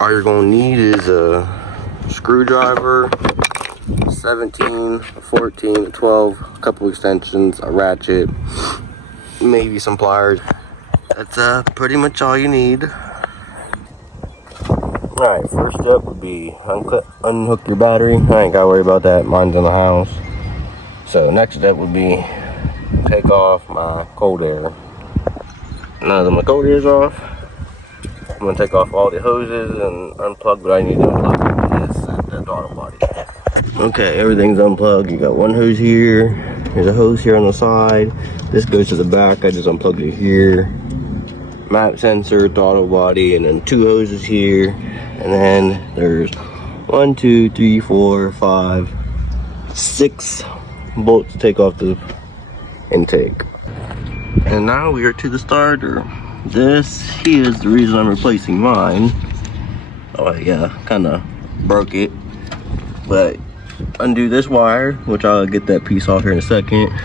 All you're gonna need is a screwdriver, 17, 14, 12, a couple extensions, a ratchet, maybe some pliers. That's pretty much all you need. Alright, first step would be unhook your battery. I ain't gotta worry about that, mine's in the house. So next step would be take off my cold air. Now that my cold air's off, I'm gonna take off all the hoses and unplug what I need to unplug. This is the throttle body. Okay, everything's unplugged. You got one hose here. There's a hose here on the side. This goes to the back. I just unplugged it here. Map sensor, throttle body, and then two hoses here. And then there's 1, 2, 3, 4, 5, 6 bolts to take off the intake. And now we are to the starter. This is the reason I'm replacing mine. Oh yeah, kind of broke it. But undo this wire, which I'll get that piece off here in a second.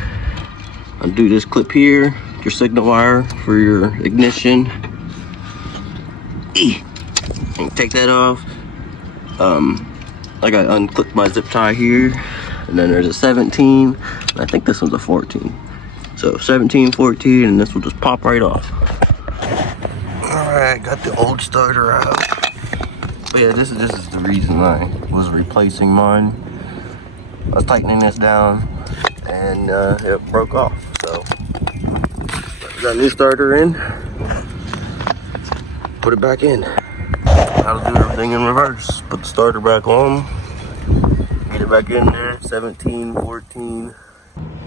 Undo this clip here, your signal wire for your ignition. And take that off. I got unclipped my zip tie here. And then there's a 17. And I think this one's a 14. So 17, 14, and this will just pop right off. Alright, got the old starter out. But yeah, this is the reason I was replacing mine. I was tightening this down and it broke off. So got a new starter in. Put it back in. How to do everything in reverse. Put the starter back on. Get it back in there. 17, 14.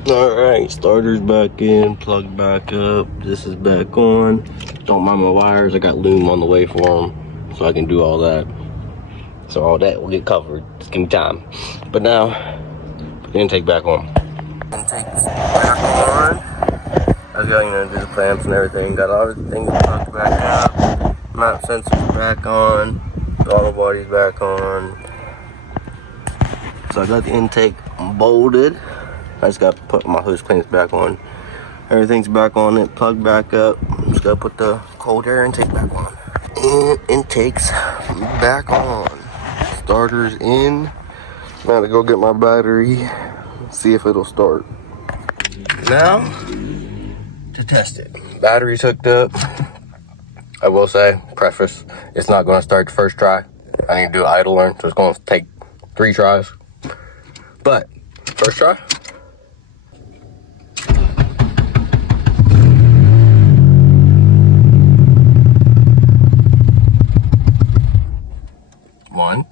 Alright, starter's back in, plugged back up. This is back on. Don't mind my wires, I got loom on the way for them, so I can do all that. So all that will get covered. Just give me time. But now, put the intake back on. Intake's back on. I was going to do the clamps and everything. Got all the things plugged back up. Map sensor's back on. Throttle body's back on. So I got the intake bolted. I just got to put my hose clamps back on. Everything's back on it, plugged back up. Just got to put the cold air intake back on. And intake's back on. Starter's in. Now to go get my battery, see if it'll start. Now, to test it. Battery's hooked up. I will say, preface, it's not going to start the first try. I need to do idle learn, so it's going to take 3 tries. But, first try. One.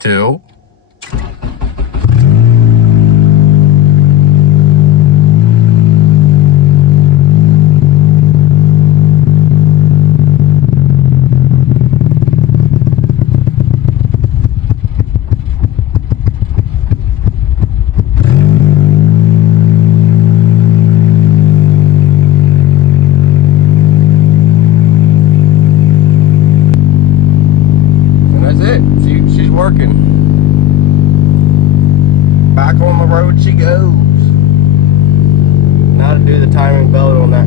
2. 'She's working. Back on the road she goes. Now to do the timing belt on that.